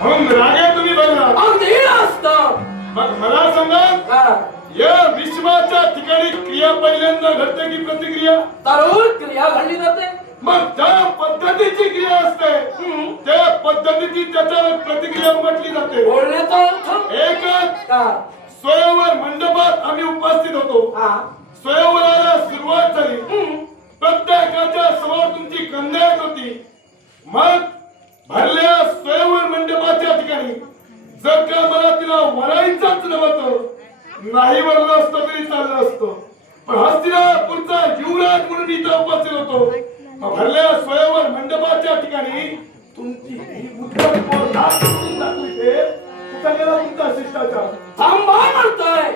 म्हणून रागे तुम्ही बघा. अगदी असतं. मग मला सांगा, या विश्वाच्या ठिकाणी क्रिया पहिल्यांदा घडते की प्रतिक्रिया? तरुण क्रिया घडली जाते. मग ज्या पद्धतीची क्रिया असते त्या पद्धतीची त्याच्यावर प्रतिक्रिया उमटली जाते. बोलण्याचा अर्थ एकच का? स्वयंवर मंडपात आम्ही उपस्थित होतो. स्वयंवराला सुरुवात झाली. प्रत्येकाच्या समोर तुमची कन्या येत होती. मग भरल्या स्वयंवर मंडपाच्या ठिकाणी जर का मला तिला वरायचंच नव्हतं, नाही वरलं असतं तरी चाललं असतं, पण हस्तिनापुरचा युवराज म्हणून मी इथं उपस्थित होतो. भरल्या स्वयंवर मंडपाच्या ठिकाणी तुमची ही उद्धट पोर नाक करून दाखवते. कुठं गेला तुमचा शिष्टाचार? थांबा म्हणतोय.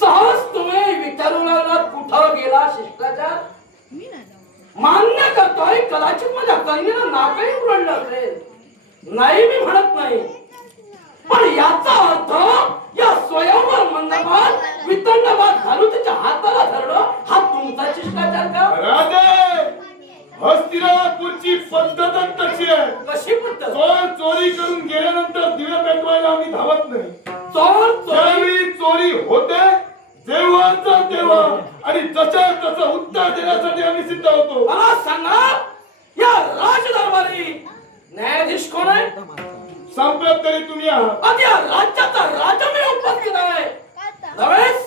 सहज तुम्ही विचारू लागलात कुठं गेला शिष्टाचार. मान्य करतोय, कदाचित माझ्या कन्येला नाकही उघडलं असेल, नाही मी म्हणत नाही, पण याचा अर्थ या स्वयंवर मंडपात वितंडवाद घालून त्याच्या हाताला धरणं हा तुमचा शिष्टाचार का? राजे, हस्तिनापुरची पद्धतच तशी आहे. कशी पद्धत? चोर चोरी करून गेल्यानंतर दिवे पेटवायला आम्ही धावत नाही. चोर चोरी ज्यावेळी चोरी होते तेव्हाचा तेव्हा आणि जशा तसं उत्तर देण्यासाठी आम्ही सिद्ध होतो. मला सांगा, या राजदरबारी न्यायाधीश कोण आहे? संपत तरी तुम्ही आहात. आज या राज्याचा राजा मी उपस्थित आहे. नव्हेच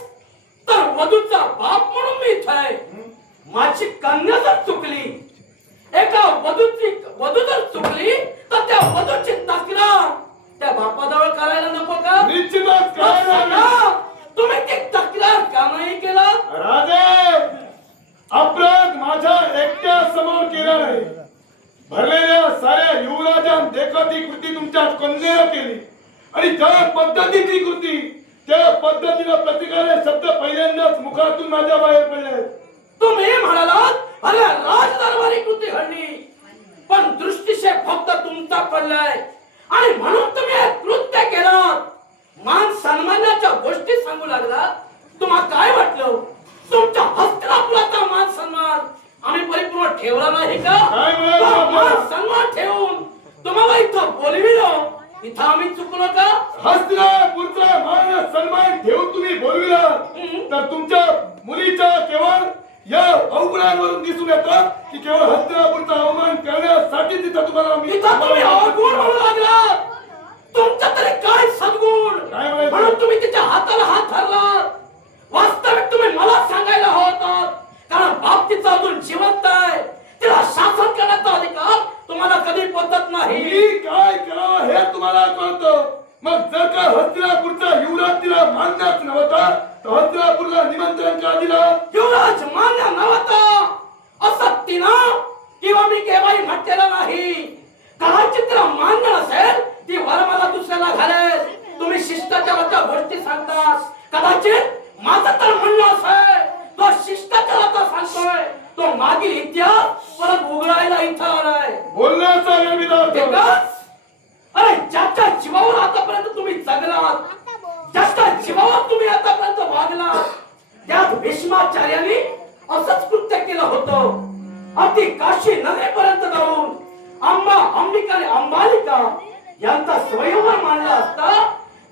तर वधूचा बाप म्हणून मी इथं आहे. माझी कन्या जर चुकली, एका वधू जर चुकली तर त्या वधूची तक्रार त्या बापाजवळ करायला नको का? निश्चितच करायला. तुम्ही ती तक्रार का नाही केला? राजे, अपराध माझ्या एकट्या समोर केला नाही. भरलेल्या साऱ्या युवराजान देखत ही कृती तुमच्या कन्येला केली आणि ज्या पद्धतीची कृती त्या पद्धतीनं प्रतिकार शब्द पहिल्यांदाच मुखातून माझ्या बाहेर पडले. तुम्ही म्हणालात अरे राजदरबारी कृती घडली, पण दृष्टीक्षेप फक्त तुमचा पडलाय आणि म्हणून तुम्ही हे कृत्य केलं. मान सन्मानाच्या गोष्टी सांगू लागला. तुम्हाला काय वाटलं तुमच्या हस्तिनापुराचा मान सन्मान आम्ही परिपूर्ण ठेवला नाही का? मान सन्मान ठेवून तुम्हाला इथं बोलविलं, इथं आम्ही चुकलो का? हस्तिनापुरचा मान सन्मान ठेवून तुम्ही बोलविला तर तुमच्या मुलीच्या केवळ या अवगुणांवरून दिसून येतं की केवळ हस्तिनापुरचा अवमान करण्यासाठी तिथं तुम्हाला तुम्ही अवगुण म्हणू लागला. तुमचा तरी काय सद्गुण? म्हणून तुम्ही तिच्या हाताला हात धरला. वास्तविक तुम्ही मला सांगायला होतात, कारण बाप तिचा अजून जिवंत आहे. तिला शासन करण्याचा अधिकार तुम्हाला कधी पद्धत नाही. मी काय करावं हे तुम्हाला कळतं. मग जर का हस्तिनापुरचा युवराज तिला मानण्याच नव्हता तर हस्तिनापुरला निमंत्रण का दिलं? युवराज मान्य नव्हता असं तिनं किंवा मी केव्हाही म्हटलेलं नाही. कदाचित तिला मान्य नसेल, ती वर मला दुसऱ्याला घालेल. तुम्ही शिष्टाचाराच्या गोष्टी सांगता. कदाचित माझं तर म्हणणं असेल, तो शिष्टाचाराचा सांगतोय, तो मागील इतिहास परत उघडायला इथं आलाय. बोलण्याचा निर्विधार्थ. अरे ज्याच्या जीवावर आतापर्यंत तुम्ही जगलात, ज्याच्या जीवावर तुम्ही आतापर्यंत वागलात, त्यात भीष्माचार्यांनी असंच कृत्य केलं होतं. अगदी काशी नगरीपर्यंत जाऊन अंबा, अंबिका आणि अंबालिका यांचा स्वयंवर मांडला असता.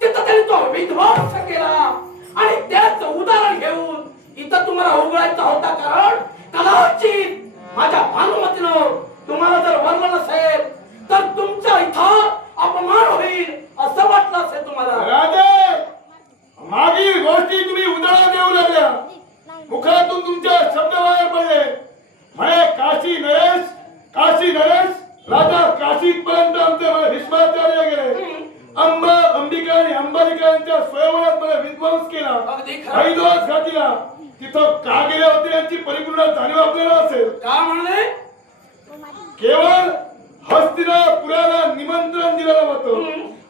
तिथं त्यांनी तो विध्वंस केला आणि त्याच उदाहरण घेऊन इथं तुम्हाला उघडायचा होता. कारण कदाचित माझ्या भानुमतीनं तुम्हाला जर वरलं नसेल तर तुमच्या इथं अपमान होईल असं वाटलं असेल तुम्हाला. राजे, मागील गोष्टी तुम्ही उदाहरण देऊ लागल्या. मुखातून तुमच्या शब्द बाहेर पडले. म्हणे काशी नरेश राजा काशी पर्यंत आमचे भीष्माचार्य गेले. अंबा, अंबिका आणि अंबालिका यांच्या स्वयंवरात मला विध्वंस केला, हरिद्वास घातला. तिथं का गेले होते यांची परिपूर्ण जाणीव आपल्याला असेल का? म्हणले केवळ हस्तिनापुराला निमंत्रण दिलं होतं.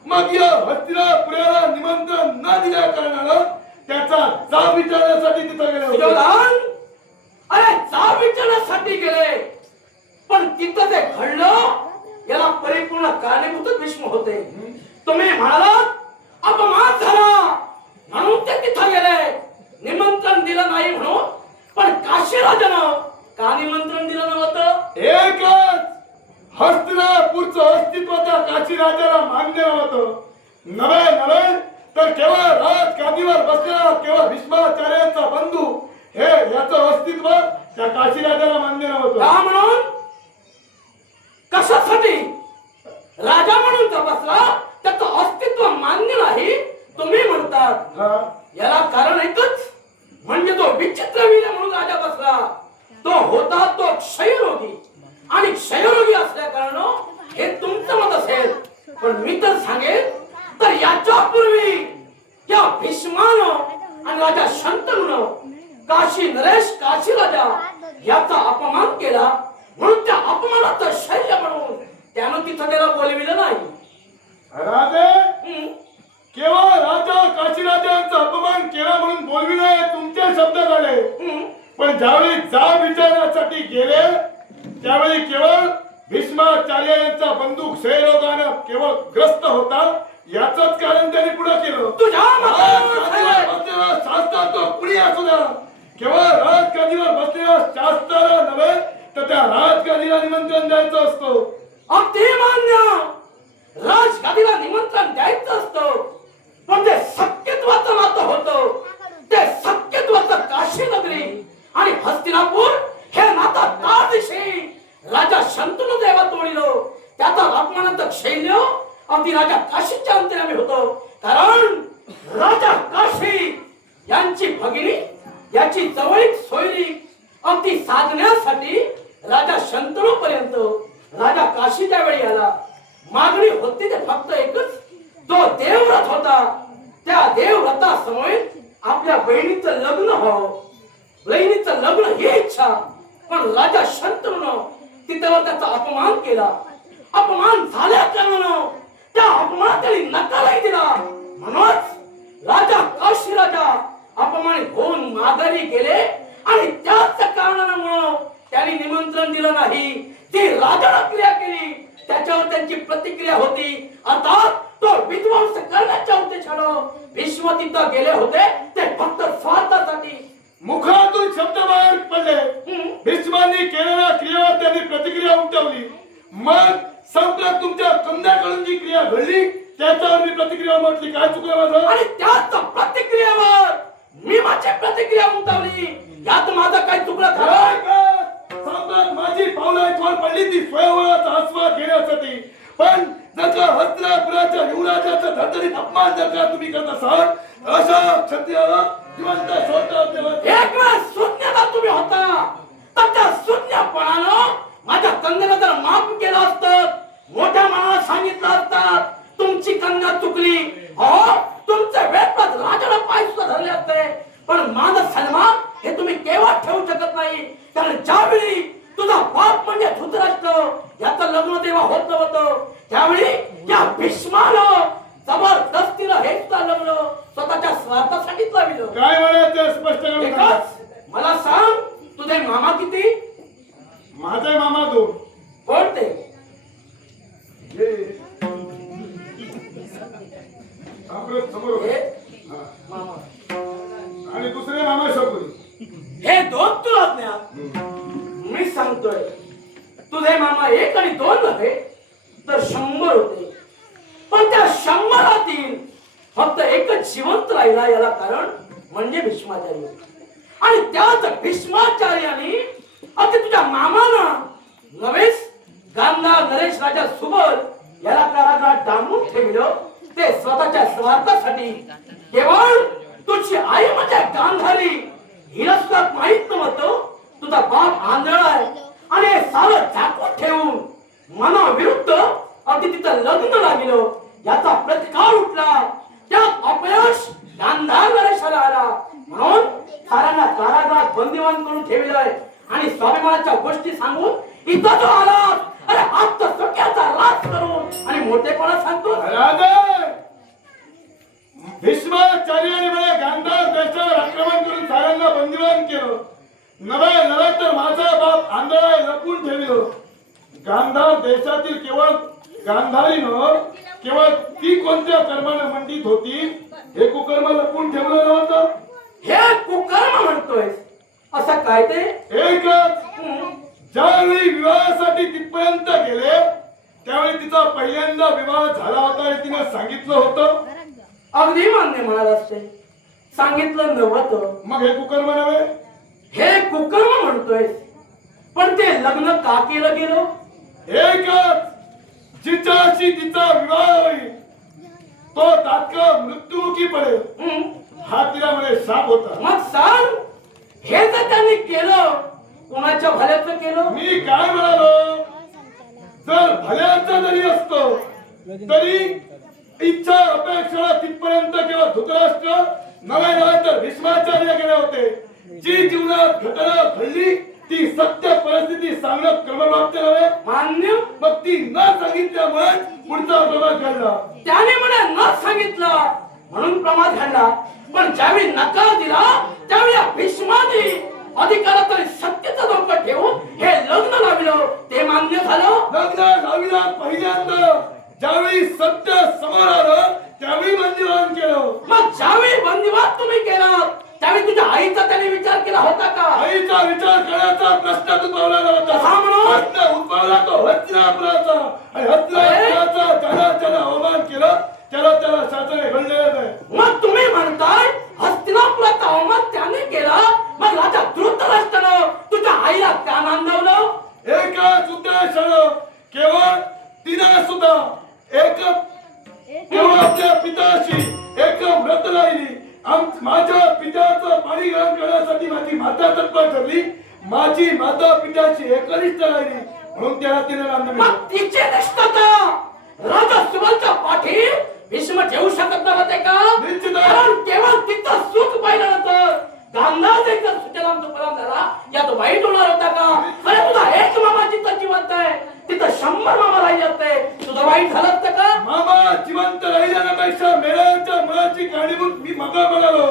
मग या हस्तिनापुराला निमंत्रण न दिल्या कारणानं त्याचा जाब विचारण्यासाठी तिथं गेले होते. अरे जाब विचारण्यासाठी गेले, पण तिथं ते घडलं याला परिपूर्ण कारणीभूत भीष्म होते. तुम्ही म्हणालात अपमान झाला म्हणून ते तिथं गेले, निमंत्रण दिलं नाही म्हणून. पण काशी राजानं का निमंत्रण दिलं नव्हतं? एकच हस्तिनापुरचं अस्तित्वाच्या काशी राजाला मान्य नव्हतं. नव्हे तर केवळ राजगादीवर बसलेला केवळ भीष्माचार्यांचा बंधू हे याचं अस्तित्व त्या काशी राजाला मान्य नव्हतं. का म्हणून? कशासाठी? राजा म्हणून का बसला त्याचं अस्तित्व मान्य नाही तुम्ही म्हणतात. हा? याला कारण एकच, म्हणजे तो विचित्र वीर म्हणून राजा बसला. तो होता तो क्षयरोगी, आणि क्षयरोगी असल्या कारणानं हे तुमचं मत असेल. पण मी तर सांगेन तर याच्या पूर्वी त्या भीष्मानं आणि राजा शंतनूनं काशी नरेश काशी राजा याचा अपमान केला, म्हणून त्या अपमानाचं शल्य म्हणून त्यानं तिथं त्याला बोलविलं नाही. राजे केवळ राजा काशीराजांचा अपमान केला म्हणून बोलविले तुमचे शब्द झाले. पण ज्यावेळी जाब विचारण्यासाठी गेले त्यावेळी केवळ भीष्माचार्य यांचा बंदूक क्षयरोगानं केवळ ग्रस्त होता याचंच कारण त्यांनी पुढे केलं. तुझ्या शास्त्र तो कुणी असू द्या, केवळ राजगादीवर बसलेला शास्त्राला नव्हे तर त्या राजगादीला निमंत्रण द्यायचं असतं. अगदी मान्य, राजगादीला निमंत्रण द्यायचं असतं, पण ते सत्यत्वाचं नातं होतं. ते सत्यत्वाचं काशी नगरी आणि हस्तिनापूर हे नातं त्या दिवशी राजा शंतनू देवा तोडिलो. त्याचा अपमानाचं शैल्य अगदी राजा काशीच्या अंतरामी होतो. कारण राजा काशी यांची भगिनी याची जवळीक सोयरी अगदी साधण्यासाठी राजा शंतनू पर्यंत राजा काशीच्या वेळी आला. मागणी होती ते फक्त एकच, तो देवव्रत होता. त्या देवव्रतासमोर आपल्या बहिणीचं लग्न व्हावं, बहिणीचं लग्न ही इच्छा. पण राजा शंतनूनं तिथं त्याचा अपमान केला. अपमान झाल्या कारणानं त्या अपमानात त्यांनी नकारही दिला. म्हणूनच राजा काशी राजा अपमानित होऊन माघारी गेले, आणि त्याच कारणामुळे त्यांनी निमंत्रण दिलं नाही. ती राजाला क्रिया केली त्याच्यावर त्यांची प्रतिक्रिया होती. अर्थात तो विध्वंस करण्याच्या उद्देशानं भीष्म तिथं गेले होते ते फक्त स्वार्थासाठी. मुखातून शब्द बाहेर पडले. भीष्मांनी केलेल्या क्रियेवर त्यांनी प्रतिक्रिया उमटवली. मग संपल्यात तुमच्या कंद्याकडून जी क्रिया घडली त्याच्यावर मी प्रतिक्रिया उमटली. काय चुकलं माझं? आणि त्याच प्रतिक्रियेवर मी माझी प्रतिक्रिया उमटवली. यात माझं काय चुकलं खरं? संपल्यात माझी पावलावर पडली ती स्वयंवराचा आस्वाद घेण्यासाठी. पण जर का हस्तिनापुराच्या युवराजाचा धडधडीत अपमान जर का तुम्ही करत असाल अशा क्षत्रियाला जिवंत सोडता. एक वेळ शून्यता तुम्ही होता, तर त्या शून्यपणानं माझ्या कन्याला जर माफ केलं असतं, मोठ्या मनाला सांगितलं असतं तुमची कन्या चुकली, हो तुमचे वेळात राजाला पाय सुद्धा धरले असते. पण माझा सन्मान हे तुम्ही केव्हा ठेवू शकत नाही. कारण ज्यावेळी तुझा बाप म्हणजे धृतराष्ट्र याचं लग्न तेव्हा होत नव्हतं, त्यावेळी त्या भीष्मानं जबरदस्तीनं हे सुद्धा लग्न स्वतःच्या स्वार्थासाठीच लाविलं. काय म्हणायचं स्पष्ट करून सांगा. एकच मला सांग, तुझे मामा किती? माझे मामा 2. कोणते? समोर हे मामा. आणि दुसरे मामा शकुनी. हे 2 तुला ज्ञात. मी सांगतोय तुझे मामा 1 आणि 2 नव्हे तर 100 होते. पण त्या 100 फक्त एकच जिवंत राहिला. याला कारण म्हणजे भीष्माचार्य. आणि त्याच भीष्माचार्याने अगदी तुझ्या मामानं नवेस गांधार नरेश राजा सुबल याला कारागृहात डांबून ठेवलं. ते स्वतःच्या स्वार्थासाठी. केवळ तुझी आई म्हणजे गांधारी हिला सुद्धा माहित नव्हतं तुझा बाप आंधळा आहे, आणि हे सारं झाकून ठेवून मनाविरुद्ध अगदी तिथं लग्न लागलं. याचा प्रतिकार उठला. त्यात अपयश गांधार नरेशाला आला. म्हणून साऱ्यांना कारागृहात बंदिवान करून ठेवलंय. आणि स्वाभिमानाच्या गोष्टी सांगून इथं जो आला, अरे आत्मसुख्याचा लाच करून आणि मोठेपणा सांगतो. भीष्माचार्याने मला गांधार देशावर आक्रमण करून साऱ्यांना बंदिवान केलं. नव्हे तर माझा बाप आंधळा लपून ठेवलं. गांधार देशातील केवळ गांधारीनं केवळ ती कोणत्या कर्मानं मंडित होती हे कुकर्म लपून ठेवलं नव्हतं. हे कुकर्म म्हणतोय असं काय ते? एकच ज्यावेळी विवाहासाठी तिथपर्यंत गेले त्यावेळी तिचा पहिल्यांदा विवाह झाला होता हे तिने सांगितलं होतं. अगदी मान्य महाराज ते सांगितलं नव्हतं. मग हे कुकर्म नव्हे? हे कुकर्म म्हणतोय, पण ते लग्न का केलं गेलं? एकच जिच्याशी तिचा विवाह होईल तो तात्काळ मृत्युमुखी पडेल हा तिला म्हणे शाप होता. मग सांग, हे जर त्यांनी केलं कोणाच्या भल्याचं केलं? मी काय म्हणालो, जर भल्याचा जरी असतो तरी इच्छा अपेक्षा तिथपर्यंत किंवा धृतराष्ट्र नव्हे तर भीष्माचार्य गेले होते. जी जीवनात घटना घडली ती सत्य परिस्थिती सांगणं क्रमप्राप्त नव्हे. मान्य. मग ती न सांगितल्यामुळे पुढचा प्रमाद घडला. त्याने मला न सांगितलं म्हणून प्रमाद घडला. पण ज्यावेळी नकार दिला त्यावेळी या भीष्माने अधिकारात सत्तेचा डोकं ठेवून हे लग्न लावलं. ते मान्य झालं. लग्न लाविला पहिल्यांदा ज्यावेळी सत्य समोर आलं त्यावेळी बंदिवान केलं. मग ज्यावेळी बंदिवान तुम्ही केला त्यावेळी तुझ्या आईचा त्याने विचार केला होता का? आईचा विचार करण्याचा प्रश्न उद्भवला नव्हता. हा म्हणून? प्रश्न उद्भवला तो हस्तिनापुराचा. आणि हस्तिनापुराचा ज्याला अवमान केलं त्याला शासनाने घडलेलं नाही. मग तुम्ही म्हणताय हस्तिनापुराचा अवमान त्याने केला, मग राजा धृतराष्ट्रानं तुझ्या आईला का नांदवलं? एकाच उद्देशानं केवळ तिने सुद्धा केवळ आपल्या पिताशी एक व्रत राहिली. माझ्या पित्याचं पाणी ग्रहण करण्यासाठी माझी माता तत्पर ठरली. माझी माता पित्याची एकनिष्ठ राहिली म्हणून त्याला तिने नांदवलं. मग तिची निष्ठता राजा सुबलच्या पाठी भीष्म ठेवू शकत नव्हते का? निश्चित. कारण केवळ तिचं सुख पाहिल्यानंतर गांधारीचा सुजलाम सुफलाम झाला यात वाईट होणार होता का? अरे तुझा एक मामा जिथं जिवंत आहे तिथं 100 मामा राहिले असते, तुझं वाईट झालं असतं का? मामा जिवंत राहिल्यापेक्षा मेळ्याच्या मुळाची कारणीभूत मी मगा म्हणालो.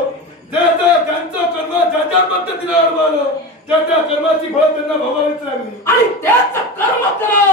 ज्यांचं कर्म ज्या पद्धतीने अनुभवलं त्या कर्माची फळ त्यांना भोगावीच लागली. आणि त्याच कर्म करा